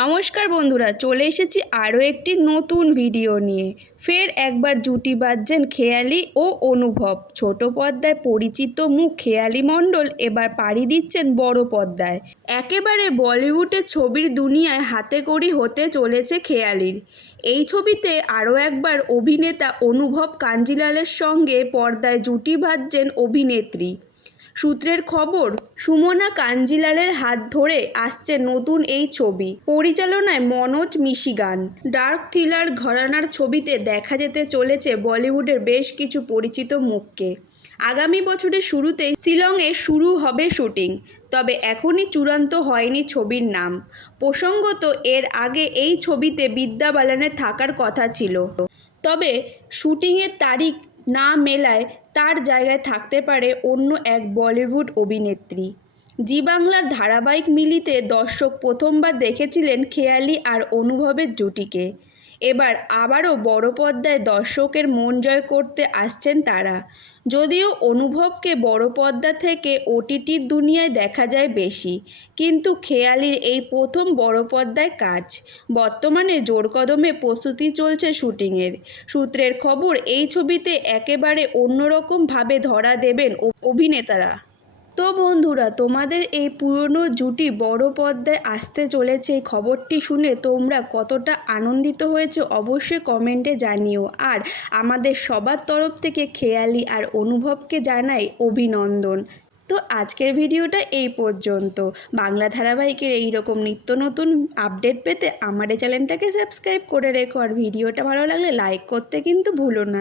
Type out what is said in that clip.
নমস্কার বন্ধুরা, চলে এসেছি আরও একটি নতুন ভিডিও নিয়ে। ফের একবার জুটি বাজছেন খেয়ালি ও অনুভব। ছোট পর্দায় পরিচিত মুখ খেয়ালি মণ্ডল এবার পাড়ি দিচ্ছেন বড় পর্দায় একেবারে বলিউডের ছবির দুনিয়ায় হাতে করি হতে চলেছে খেয়ালির। এই ছবিতে আরও একবার অভিনেতা অনুভব কাঞ্জিলালের সঙ্গে পর্দায় জুটি বাঁধছেন অভিনেত্রী। সূত্রের খবর, সুমনা কাঞ্জিলালের হাত ধরে আসছে নতুন এই ছবি। পরিচালনায় মনোজ মিশিগান। ডার্ক থ্রিলার ঘরানার ছবিতে দেখা যেতে চলেছে বলিউডের বেশ কিছু পরিচিত মুখকে। আগামী বছরের শুরুতেই শিলংয়ে শুরু হবে শুটিং, তবে এখনই চূড়ান্ত হয়নি ছবির নাম। প্রসঙ্গত, এর আগে এই ছবিতে বিদ্যা বালানের থাকার কথা ছিল। তবে শুটিংয়ের তারিখ না মেলায় তার জায়গায় থাকতে পারে অন্য এক বলিউড অভিনেত্রী। জি বাংলার ধারাবাহিক মিলিতে দর্শক প্রথমবার দেখেছিলেন খেয়ালি আর অনুভবের জুটিকে। এবার আবারও বড় পর্দায় দর্শকের মন জয় করতে আসছেন তারা। যদিও অনুভবকে বড় পর্দা থেকে ওটিটির দুনিয়ায় দেখা যায় বেশি, কিন্তু খেয়ালির এই প্রথম বড় পর্দায় কাজ। বর্তমানে জোর কদমে প্রস্তুতি চলছে শুটিংয়ের। সূত্রের খবর, এই ছবিতে একেবারে অন্যরকমভাবে ধরা দেবেন অভিনেতারা। তো বন্ধুরা, তোমাদের এই পুরনো জুটি বড় পর্দায় আসতে চলেছে এই খবরটি শুনে তোমরা কতটা আনন্দিত হয়েছে অবশ্যই কমেন্টে জানিও। আর আমাদের সবার তরফ থেকে খেয়ালি আর অনুভবকে জানাই অভিনন্দন। তো আজকের ভিডিওটা এই পর্যন্ত। বাংলা ধারাবাহিকের এই রকম নিত্য নতুন আপডেট পেতে আমার এই চ্যানেলটাকে সাবস্ক্রাইব করে রেখো। আর ভিডিওটা ভালো লাগলে লাইক করতে কিন্তু ভুলো না।